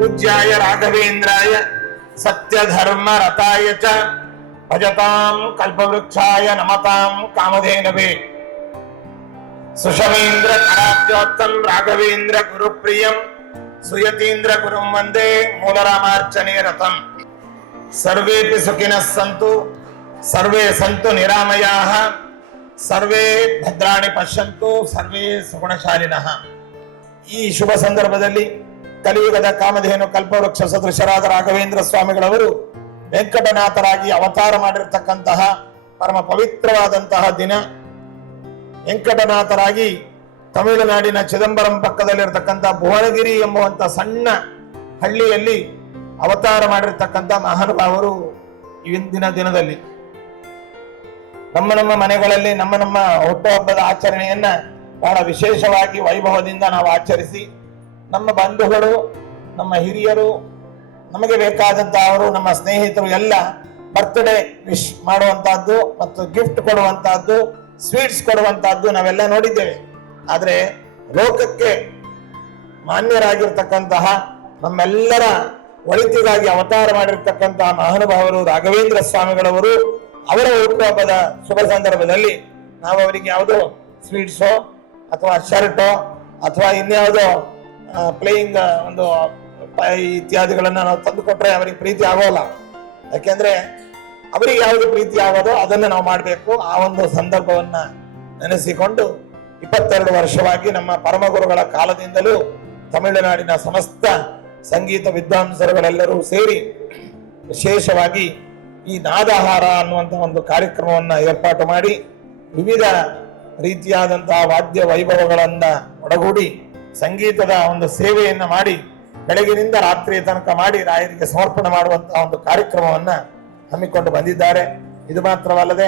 पूज्याय राघवेन्द्राय सत्यधर्म रताय च भजतां कल्पवृक्षाय नमतां कामधेनवे सुषमेन्द्र कराब्जोत्तम राघवेन्द्र गुरुप्रियं सुयतीन्द्र गुरुं वन्दे मूलरामार्चने रतं सर्वेपि सुखिनः सन्तु सर्वे सन्तु निरामयाः सर्वे ಭದ್ರಾಣಿ ಪಶ್ಯಂತು ಸರ್ವೇ ಸುಗುಣಶಾಲಿನಃ. ಈ ಶುಭ ಸಂದರ್ಭದಲ್ಲಿ ಕಲಿಯುಗದ ಕಾಮಧೇನು ಕಲ್ಪವೃಕ್ಷ ಸದೃಶರಾದ ರಾಘವೇಂದ್ರ ಸ್ವಾಮಿಗಳವರು ವೆಂಕಟನಾಥರಾಗಿ ಅವತಾರ ಮಾಡಿರ್ತಕ್ಕಂತಹ ಪರಮ ಪವಿತ್ರವಾದಂತಹ ದಿನ. ವೆಂಕಟನಾಥರಾಗಿ ತಮಿಳುನಾಡಿನ ಚಿದಂಬರಂ ಪಕ್ಕದಲ್ಲಿರ್ತಕ್ಕಂಥ ಭುವನಗಿರಿ ಎಂಬುವಂತ ಸಣ್ಣ ಹಳ್ಳಿಯಲ್ಲಿ ಅವತಾರ ಮಾಡಿರ್ತಕ್ಕಂಥ ಮಹಾನುಭಾವರು ಇಂದಿನ ದಿನದಲ್ಲಿ ನಮ್ಮ ಮನೆಗಳಲ್ಲಿ ನಮ್ಮ ಹುಟ್ಟುಹಬ್ಬದ ಆಚರಣೆಯನ್ನ ಬಹಳ ವಿಶೇಷವಾಗಿ ವೈಭವದಿಂದ ನಾವು ಆಚರಿಸಿ ನಮ್ಮ ಬಂಧುಗಳು, ನಮ್ಮ ಹಿರಿಯರು, ನಮಗೆ ಬೇಕಾದಂತಹವರು, ನಮ್ಮ ಸ್ನೇಹಿತರು ಎಲ್ಲ ಬರ್ತ್ಡೇ ವಿಶ್ ಮಾಡುವಂತಹದ್ದು ಮತ್ತು ಗಿಫ್ಟ್ ಕೊಡುವಂತಹದ್ದು, ಸ್ವೀಟ್ಸ್ ಕೊಡುವಂತಹದ್ದು ನಾವೆಲ್ಲ ನೋಡಿದ್ದೇವೆ. ಆದರೆ ಲೋಕಕ್ಕೆ ಮಾನ್ಯರಾಗಿರ್ತಕ್ಕಂತಹ ನಮ್ಮೆಲ್ಲರ ಒಳಿತಿಗಾಗಿ ಅವತಾರ ಮಾಡಿರ್ತಕ್ಕಂತಹ ಮಹಾನುಭಾವರು ರಾಘವೇಂದ್ರ ಸ್ವಾಮಿಗಳವರು ಅವರ ಹುಟ್ಟುಹಬ್ಬದ ಶುಭ ಸಂದರ್ಭದಲ್ಲಿ ನಾವು ಅವರಿಗೆ ಯಾವುದೋ ಸ್ವೀಟ್ಸೋ ಅಥವಾ ಶರ್ಟೋ ಅಥವಾ ಇನ್ಯಾವುದೋ ಪ್ಲೇಯಿಂಗ್ ಒಂದು ಇತ್ಯಾದಿಗಳನ್ನ ನಾವು ತಂದು ಕೊಟ್ರೆ ಅವರಿಗೆ ಪ್ರೀತಿ ಆಗೋಲ್ಲ. ಯಾಕೆಂದ್ರೆ ಅವರಿಗೆ ಯಾವುದು ಪ್ರೀತಿ ಆಗೋದೋ ಅದನ್ನು ನಾವು ಮಾಡಬೇಕು. ಆ ಒಂದು ಸಂದರ್ಭವನ್ನ ನೆನೆಸಿಕೊಂಡು 22 ವರ್ಷವಾಗಿ ನಮ್ಮ ಪರಮಗುರುಗಳ ಕಾಲದಿಂದಲೂ ತಮಿಳುನಾಡಿನ ಸಮಸ್ತ ಸಂಗೀತ ವಿದ್ವಾಂಸರುಗಳೆಲ್ಲರೂ ಸೇರಿ ವಿಶೇಷವಾಗಿ ಈ ನಾದಹಾರ ಅನ್ನುವಂಥ ಒಂದು ಕಾರ್ಯಕ್ರಮವನ್ನ ಏರ್ಪಾಟು ಮಾಡಿ ವಿವಿಧ ರೀತಿಯಾದಂತಹ ವಾದ್ಯ ವೈಭವಗಳನ್ನ ಒಡಗೂಡಿ ಸಂಗೀತದ ಒಂದು ಸೇವೆಯನ್ನ ಮಾಡಿ ಬೆಳಗಿನಿಂದ ರಾತ್ರಿಯ ತನಕ ಮಾಡಿ ರಾಯರಿಗೆ ಸಮರ್ಪಣೆ ಮಾಡುವಂತಹ ಒಂದು ಕಾರ್ಯಕ್ರಮವನ್ನ ಹಮ್ಮಿಕೊಂಡು ಬಂದಿದ್ದಾರೆ. ಇದು ಮಾತ್ರವಲ್ಲದೆ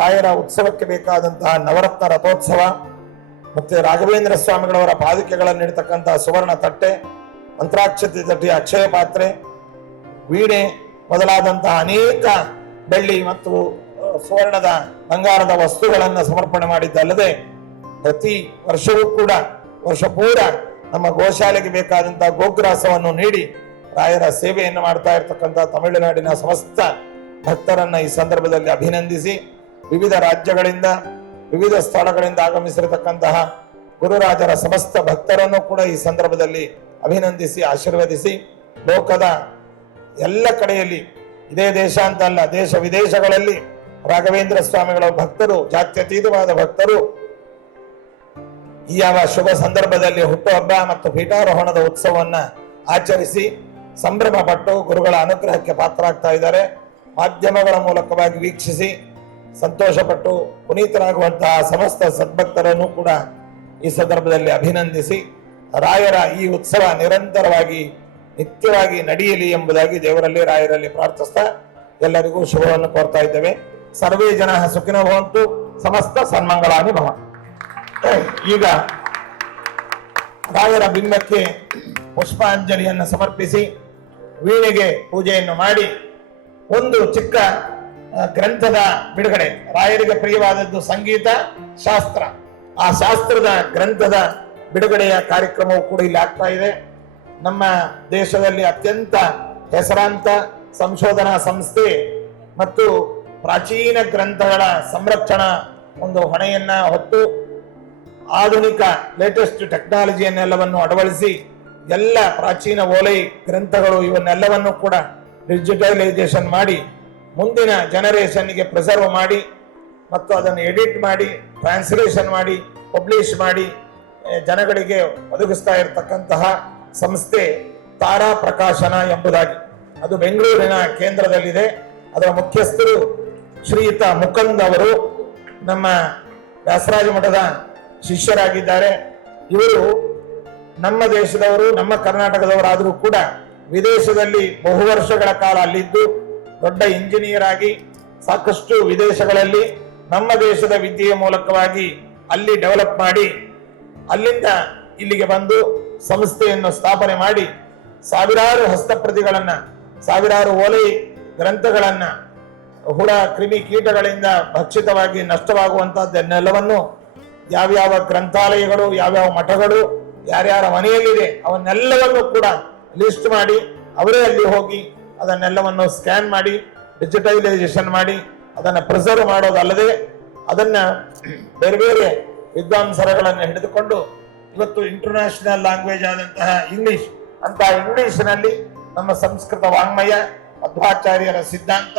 ರಾಯರ ಉತ್ಸವಕ್ಕೆ ಬೇಕಾದಂತಹ ನವರತ್ನ ರಥೋತ್ಸವ ಮತ್ತೆ ರಾಘವೇಂದ್ರ ಸ್ವಾಮಿಗಳವರ ಪಾದುಕೆಗಳನ್ನು ಇಡತಕ್ಕಂತಹ ಸುವರ್ಣ ತಟ್ಟೆ, ಮಂತ್ರಾಕ್ಷತೆ ತಟ್ಟೆ, ಅಕ್ಷಯ ಪಾತ್ರೆ, ವೀಣೆ ಮೊದಲಾದಂತಹ ಅನೇಕ ಬೆಳ್ಳಿ ಮತ್ತು ಸುವರ್ಣದ ಬಂಗಾರದ ವಸ್ತುಗಳನ್ನು ಸಮರ್ಪಣೆ ಮಾಡಿದ್ದಲ್ಲದೆ ಪ್ರತಿ ವರ್ಷವೂ ಕೂಡ ವರ್ಷ ಪೂರ ನಮ್ಮ ಗೋಶಾಲೆಗೆ ಬೇಕಾದಂತಹ ಗೋಗ್ರಾಸವನ್ನು ನೀಡಿ ರಾಯರ ಸೇವೆಯನ್ನು ಮಾಡ್ತಾ ಇರ್ತಕ್ಕಂತಹ ತಮಿಳುನಾಡಿನ ಸಮಸ್ತ ಭಕ್ತರನ್ನ ಈ ಸಂದರ್ಭದಲ್ಲಿ ಅಭಿನಂದಿಸಿ ವಿವಿಧ ರಾಜ್ಯಗಳಿಂದ ವಿವಿಧ ಸ್ಥಳಗಳಿಂದ ಆಗಮಿಸಿರತಕ್ಕಂತಹ ಗುರುರಾಜರ ಸಮಸ್ತ ಭಕ್ತರನ್ನು ಕೂಡ ಈ ಸಂದರ್ಭದಲ್ಲಿ ಅಭಿನಂದಿಸಿ ಆಶೀರ್ವದಿಸಿ ಲೋಕದ ಎಲ್ಲ ಕಡೆಯಲ್ಲಿ ಇದೇ ದೇಶ ಅಂತ ಅಲ್ಲ, ದೇಶ ವಿದೇಶಗಳಲ್ಲಿ ರಾಘವೇಂದ್ರ ಸ್ವಾಮಿಗಳ ಭಕ್ತರು, ಜಾತ್ಯತೀತವಾದ ಭಕ್ತರು ಈ ಯಾವ ಶುಭ ಸಂದರ್ಭದಲ್ಲಿ ಹುಟ್ಟುಹಬ್ಬ ಮತ್ತು ಪೀಠಾರೋಹಣದ ಉತ್ಸವವನ್ನ ಆಚರಿಸಿ ಸಂಭ್ರಮ ಪಟ್ಟು ಗುರುಗಳ ಅನುಗ್ರಹಕ್ಕೆ ಪಾತ್ರರಾಗ್ತಾ ಇದ್ದಾರೆ. ಮಾಧ್ಯಮಗಳ ಮೂಲಕವಾಗಿ ವೀಕ್ಷಿಸಿ ಸಂತೋಷಪಟ್ಟು ಪುನೀತರಾಗುವಂತಹ ಸಮಸ್ತ ಸದ್ಭಕ್ತರನ್ನು ಕೂಡ ಈ ಸಂದರ್ಭದಲ್ಲಿ ಅಭಿನಂದಿಸಿ ರಾಯರ ಈ ಉತ್ಸವ ನಿರಂತರವಾಗಿ ನಿತ್ಯವಾಗಿ ನಡೆಯಲಿ ಎಂಬುದಾಗಿ ದೇವರಲ್ಲಿ ರಾಯರಲ್ಲಿ ಪ್ರಾರ್ಥಿಸ್ತಾ ಎಲ್ಲರಿಗೂ ಶುಭವನ್ನು ಕೋರ್ತಾ ಇದ್ದೇವೆ. ಸರ್ವೇ ಜನ ಸುಖಿನೋ ಭವಂತು, ಸಮಸ್ತ ಸನ್ಮಂಗಳಾನಿ ಭವ. ಈಗ ರಾಯರ ಬಿಂಬಕ್ಕೆ ಪುಷ್ಪಾಂಜಲಿಯನ್ನು ಸಮರ್ಪಿಸಿ ವೀಣೆಗೆ ಪೂಜೆಯನ್ನು ಮಾಡಿ ಒಂದು ಚಿಕ್ಕ ಗ್ರಂಥದ ಬಿಡುಗಡೆ. ರಾಯರಿಗೆ ಪ್ರಿಯವಾದದ್ದು ಸಂಗೀತ ಶಾಸ್ತ್ರ. ಆ ಶಾಸ್ತ್ರದ ಗ್ರಂಥದ ಬಿಡುಗಡೆಯ ಕಾರ್ಯಕ್ರಮವು ಕೂಡ ಇಲ್ಲಿ ಆಗ್ತಾ ಇದೆ. ನಮ್ಮ ದೇಶದಲ್ಲಿ ಅತ್ಯಂತ ಹೆಸರಾಂತ ಸಂಶೋಧನಾ ಸಂಸ್ಥೆ ಮತ್ತು ಪ್ರಾಚೀನ ಗ್ರಂಥಗಳ ಸಂರಕ್ಷಣಾ ಒಂದು ಹೊಣೆಯನ್ನ ಹೊತ್ತು ಆಧುನಿಕ ಲೇಟೆಸ್ಟ್ ಟೆಕ್ನಾಲಜಿಯನ್ನೆಲ್ಲವನ್ನು ಅಳವಡಿಸಿ ಎಲ್ಲ ಪ್ರಾಚೀನ ಓಲೈ ಗ್ರಂಥಗಳು ಇವನ್ನೆಲ್ಲವನ್ನು ಕೂಡ ಡಿಜಿಟಲೈಸೇಷನ್ ಮಾಡಿ ಮುಂದಿನ ಜನರೇಷನ್ಗೆ ಪ್ರಿಸರ್ವ್ ಮಾಡಿ ಮತ್ತು ಅದನ್ನು ಎಡಿಟ್ ಮಾಡಿ ಟ್ರಾನ್ಸ್ಲೇಷನ್ ಮಾಡಿ ಪಬ್ಲಿಷ್ ಮಾಡಿ ಜನಗಳಿಗೆ ಒದಗಿಸ್ತಾ ಇರತಕ್ಕಂತಹ ಸಂಸ್ಥೆ ತಾರಾ ಪ್ರಕಾಶನ ಎಂಬುದಾಗಿ. ಅದು ಬೆಂಗಳೂರಿನ ಕೇಂದ್ರದಲ್ಲಿದೆ. ಅದರ ಮುಖ್ಯಸ್ಥರು ಶ್ರೀಯುತ ಮುಕಂದ್ ಅವರು ನಮ್ಮ ವ್ಯಾಸರಾಜ ಮಠದ ಶಿಷ್ಯರಾಗಿದ್ದಾರೆ. ಇವರು ನಮ್ಮ ದೇಶದವರು, ನಮ್ಮ ಕರ್ನಾಟಕದವರಾದರೂ ಕೂಡ ವಿದೇಶದಲ್ಲಿ ಬಹು ವರ್ಷಗಳ ಕಾಲ ಅಲ್ಲಿದ್ದು ದೊಡ್ಡ ಇಂಜಿನಿಯರ್ ಆಗಿ ಸಾಕಷ್ಟು ವಿದೇಶಗಳಲ್ಲಿ ನಮ್ಮ ದೇಶದ ವಿದ್ಯೆಯ ಮೂಲಕವಾಗಿ ಅಲ್ಲಿ ಡೆವಲಪ್ ಮಾಡಿ ಅಲ್ಲಿಂದ ಇಲ್ಲಿಗೆ ಬಂದು ಸಂಸ್ಥೆಯನ್ನು ಸ್ಥಾಪನೆ ಮಾಡಿ ಸಾವಿರಾರು ಹಸ್ತಪ್ರತಿಗಳನ್ನ, ಸಾವಿರಾರು ಓಲೈ ಗ್ರಂಥಗಳನ್ನ ಹುಳ ಕ್ರಿಮಿ ಕೀಟಗಳಿಂದ ಭಕ್ಷಿತವಾಗಿ ನಷ್ಟವಾಗುವಂತಹದ್ದನ್ನೆಲ್ಲವನ್ನು ಯಾವ್ಯಾವ ಗ್ರಂಥಾಲಯಗಳು, ಯಾವ್ಯಾವ ಮಠಗಳು, ಯಾರ್ಯಾರ ಮನೆಯಲ್ಲಿದೆ ಅವನ್ನೆಲ್ಲವನ್ನು ಕೂಡ ಲಿಸ್ಟ್ ಮಾಡಿ ಅವರೇ ಅಲ್ಲಿ ಹೋಗಿ ಅದನ್ನೆಲ್ಲವನ್ನು ಸ್ಕ್ಯಾನ್ ಮಾಡಿ ಡಿಜಿಟೈಲೈಸೇಷನ್ ಮಾಡಿ ಅದನ್ನು ಪ್ರಿಸರ್ವ್ ಮಾಡೋದಲ್ಲದೆ ಅದನ್ನ ಬೇರೆ ಬೇರೆ ವಿದ್ವಾಂಸರಗಳನ್ನು ಹಿಡಿದುಕೊಂಡು ಇವತ್ತು ಇಂಟರ್ನ್ಯಾಷನಲ್ ಲ್ಯಾಂಗ್ವೇಜ್ ಆದಂತಹ ಇಂಗ್ಲಿಷ್ ಅಂತ ಇಂಗ್ಲಿಷ್ನಲ್ಲಿ ನಮ್ಮ ಸಂಸ್ಕೃತ ವಾಂಗ್ಮಯ, ಮಧ್ವಾಚಾರ್ಯರ ಸಿದ್ಧಾಂತ,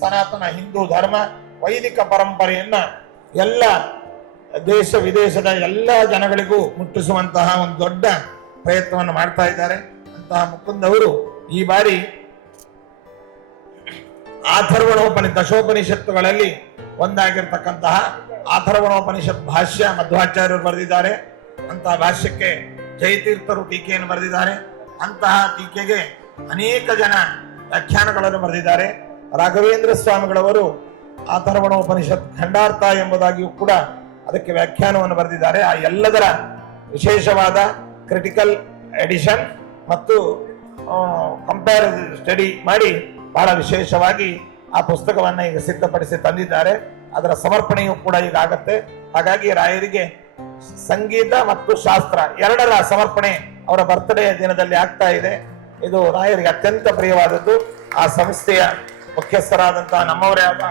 ಸನಾತನ ಹಿಂದೂ ಧರ್ಮ, ವೈದಿಕ ಪರಂಪರೆಯನ್ನ ಎಲ್ಲ ದೇಶ ವಿದೇಶದ ಎಲ್ಲ ಜನಗಳಿಗೂ ಮುಟ್ಟಿಸುವಂತಹ ಒಂದು ದೊಡ್ಡ ಪ್ರಯತ್ನವನ್ನು ಮಾಡ್ತಾ ಇದ್ದಾರೆ. ಅಂತಹ ಮುಕುಂದ್ ಅವರು ಈ ಬಾರಿ ದಶೋಪನಿಷತ್ತುಗಳಲ್ಲಿ ಒಂದಾಗಿರ್ತಕ್ಕಂತಹ ಅಥರ್ವಣೋಪನಿಷತ್ ಭಾಷ್ಯ ಮಧ್ವಾಚಾರ್ಯರು ಬರೆದಿದ್ದಾರೆ. ಅಂತಹ ಭಾಷ್ಯಕ್ಕೆ ಜಯತೀರ್ಥರು ಟೀಕೆಯನ್ನು ಬರೆದಿದ್ದಾರೆ. ಅಂತಹ ಟೀಕೆಗೆ ಅನೇಕ ಜನ ವ್ಯಾಖ್ಯಾನಗಳನ್ನು ಬರೆದಿದ್ದಾರೆ. ರಾಘವೇಂದ್ರ ಸ್ವಾಮಿಗಳವರು ಅಥರ್ವಣೋಪನಿಷತ್ ಖಂಡಾರ್ಥ ಎಂಬುದಾಗಿಯೂ ಕೂಡ ಅದಕ್ಕೆ ವ್ಯಾಖ್ಯಾನವನ್ನು ಬರೆದಿದ್ದಾರೆ. ಆ ಎಲ್ಲದರ ವಿಶೇಷವಾದ ಕ್ರಿಟಿಕಲ್ ಎಡಿಷನ್ ಮತ್ತು ಕಂಪೇರ್ ಸ್ಟಡಿ ಮಾಡಿ ಬಹಳ ವಿಶೇಷವಾಗಿ ಆ ಪುಸ್ತಕವನ್ನ ಈಗ ಸಿದ್ಧಪಡಿಸಿ ತಂದಿದ್ದಾರೆ. ಅದರ ಸಮರ್ಪಣೆಯೂ ಕೂಡ ಈಗ ಆಗತ್ತೆ. ಹಾಗಾಗಿ ರಾಯರಿಗೆ ಸಂಗೀತ ಮತ್ತು ಶಾಸ್ತ್ರ ಎರಡರ ಸಮರ್ಪಣೆ ಅವರ ಬರ್ತ್ಡೇ ದಿನದಲ್ಲಿ ಆಗ್ತಾ ಇದೆ. ಇದು ರಾಯರಿಗೆ ಅತ್ಯಂತ ಪ್ರಿಯವಾದದ್ದು. ಆ ಸಂಸ್ಥೆಯ ಮುಖ್ಯಸ್ಥರಾದಂತಹ ನಮ್ಮವರೇ ಆದ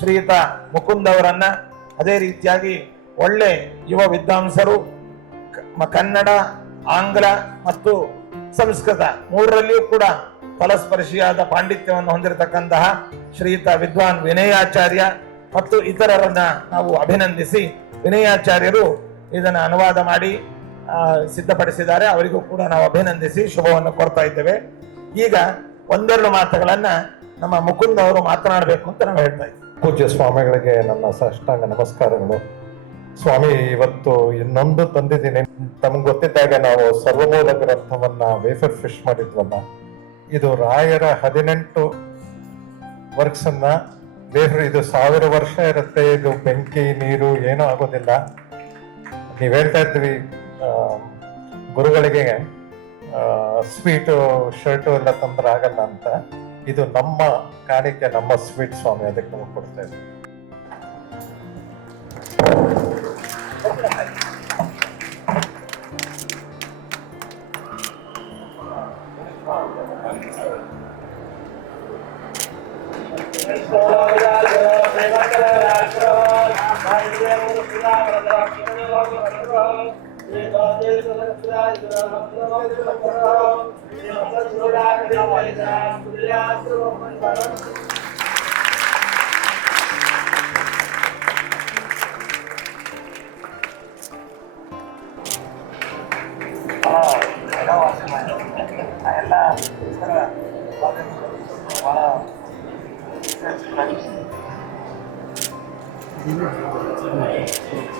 ಶ್ರೀಯುತ ಮುಕುಂದ್ ಅವರನ್ನ, ಅದೇ ರೀತಿಯಾಗಿ ಒಳ್ಳೆ ಯುವ ವಿದ್ವಾಂಸರು, ಕನ್ನಡ, ಆಂಗ್ಲ ಮತ್ತು ಸಂಸ್ಕೃತ ಮೂರರಲ್ಲಿಯೂ ಕೂಡ ಫಲಸ್ಪರ್ಶಿಯಾದ ಪಾಂಡಿತ್ಯವನ್ನು ಹೊಂದಿರತಕ್ಕಂತಹ ಶ್ರೀಯುತ ವಿದ್ವಾನ್ ವಿನಯಾಚಾರ್ಯ ಮತ್ತು ಇತರರನ್ನ ನಾವು ಅಭಿನಂದಿಸಿ, ವಿನಯಾಚಾರ್ಯರು ಇದನ್ನು ಅನುವಾದ ಮಾಡಿ ಸಿದ್ಧಪಡಿಸಿದ್ದಾರೆ. ಅವರಿಗೂ ಕೂಡ ನಾವು ಅಭಿನಂದಿಸಿ ಶುಭವನ್ನು ಕೋರ್ತಾ ಇದ್ದೇವೆ. ಈಗ ಒಂದೆರಡು ಮಾತುಗಳನ್ನ ನಮ್ಮ ಮುಕುಂದ್ ಅವರು ಮಾತನಾಡಬೇಕು ಅಂತ ನಾವು ಹೇಳ್ತಾ ಇದ್ದೀವಿ. ಪೂಜ್ಯ ಸ್ವಾಮಿಗಳಿಗೆ ನನ್ನ ಸಾಷ್ಟಾಂಗ ನಮಸ್ಕಾರಗಳು. ಸ್ವಾಮಿ, ಇವತ್ತು ಇನ್ನೊಂದು ತಂದಿದ್ದೀನಿ. ತಮ್ಗೆ ಗೊತ್ತಿದ್ದಾಗ ನಾವು ಸರ್ವಮೂಲ ಗ್ರಂಥವನ್ನ ವೇಫರ್ ಫಿಶ್ ಮಾಡಿದ್ವಲ್ಲ, ಇದು ರಾಯರ 18 ವರ್ಕ್ಸ್ ಅನ್ನ ಇದು 1000 ವರ್ಷ ಇರುತ್ತೆ. ಇದು ಬೆಂಕಿ ನೀರು ಏನೂ ಆಗೋದಿಲ್ಲ. ನೀವ್ ಹೇಳ್ತಾ ಇದ್ವಿ ಗುರುಗಳಿಗೆ ಸ್ವೀಟು ಶರ್ಟು ಎಲ್ಲ ತಂದ್ರೆ ಆಗಲ್ಲ ಅಂತ. ಇದು ನಮ್ಮ ಕಾಣಿಕೆ, ನಮ್ಮ ಸ್ವೀಟ್ ಸ್ವಾಮಿ, ಅದಕ್ಕೆ ನಮಗೆ ಕೊಡ್ತಾ ಇದ್ವಿ.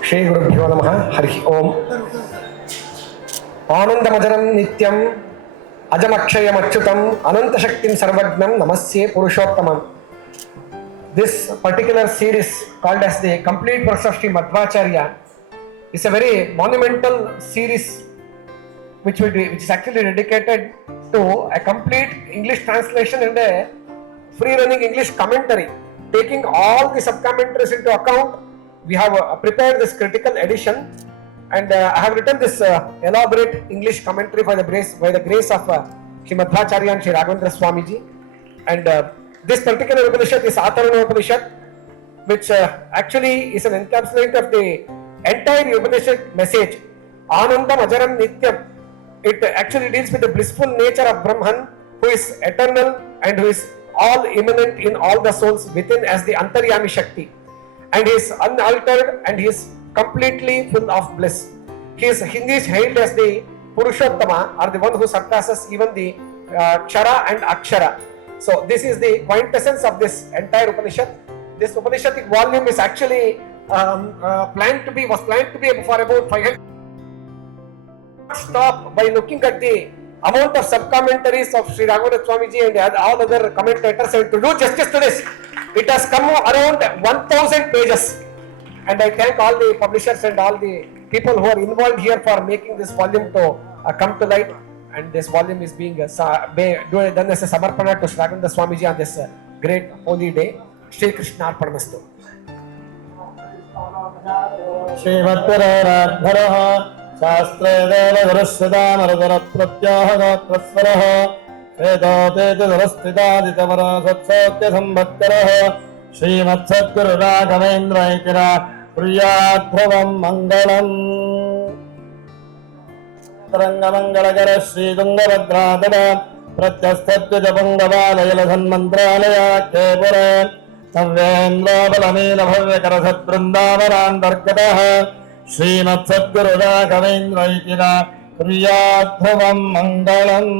ಶ್ರೀ ಗುರುಭ್ಯೋ ನಮಃ. ಹರಿ ಓಂ. ಆನಂದಮಜರಂ ನಿತ್ಯಂ ಅಜಮಕ್ಷಯಮಚ್ಯುತಂ ಅನಂತಶಕ್ತಿಂ ಸರ್ವಜ್ಞಂ ನಮಸ್ಯೆ ಪುರುಷೋತ್ತಮಂ. This particular series called as the Complete Works of Sri Madhvacharya is a very monumental series which is actually dedicated to a complete English translation and a free running English commentary. Taking all the sub-commentaries into account, we have prepared this critical edition, and I have written this elaborate English commentary by the grace of Sri Madhvacharya and Sri Raghavendra Swamiji. And this particular Upanishad is Atharvana Upanishad, which actually is an encapsulation of the entire Upanishad message, Anandam Ajaram Nityam. It actually deals with the blissful nature of Brahman, who is eternal and who is all immanent in all the souls within as the Antaryami Shakti, and he is unaltered and he is completely full of bliss. He is hailed as the Purushottama, or the one who surpasses even the Kshara and Akshara. So this is the quintessence of this entire Upanishad. This Upanishadic volume is actually planned to be for about 500. Stop by looking at the amount of sub-commentaries of Sri Raghavendra Swamiji and all other commentators, and to do justice to this, it has come around 1000 pages. And I thank all the publishers and all the people who are involved here for making this volume to come to light. And this volume is being done as a samarpana to Sri Raghavendra Swamiji on this great holy day. Shri Krishna Arpanamastu. Shri Vattararaddharaha शास्त्रे देवगुरुश्रितामरुदरप्रत्याहगात्रस्वरः वेदोपेतदरस्थितादितवरसत्सौख्यसम्भत्करः श्रीमत्सद्गुरुराघवेन्द्र इति प्रियाध्रुवं मङ्गलम् तरङ्गमङ्गलकर श्रीतुङ्गभद्रातन प्रत्यस्तद्विजपुङ्गवालयलसन्मन्त्रालयाख्ये पुरे नव्येन्द्रोबलनीलभव्यकरसद्वृन्दावनान्तर्गतः श्रीमत्सद्गुरुराघवेन्द्र इति प्रियाध्रुवं मङ्गलम्।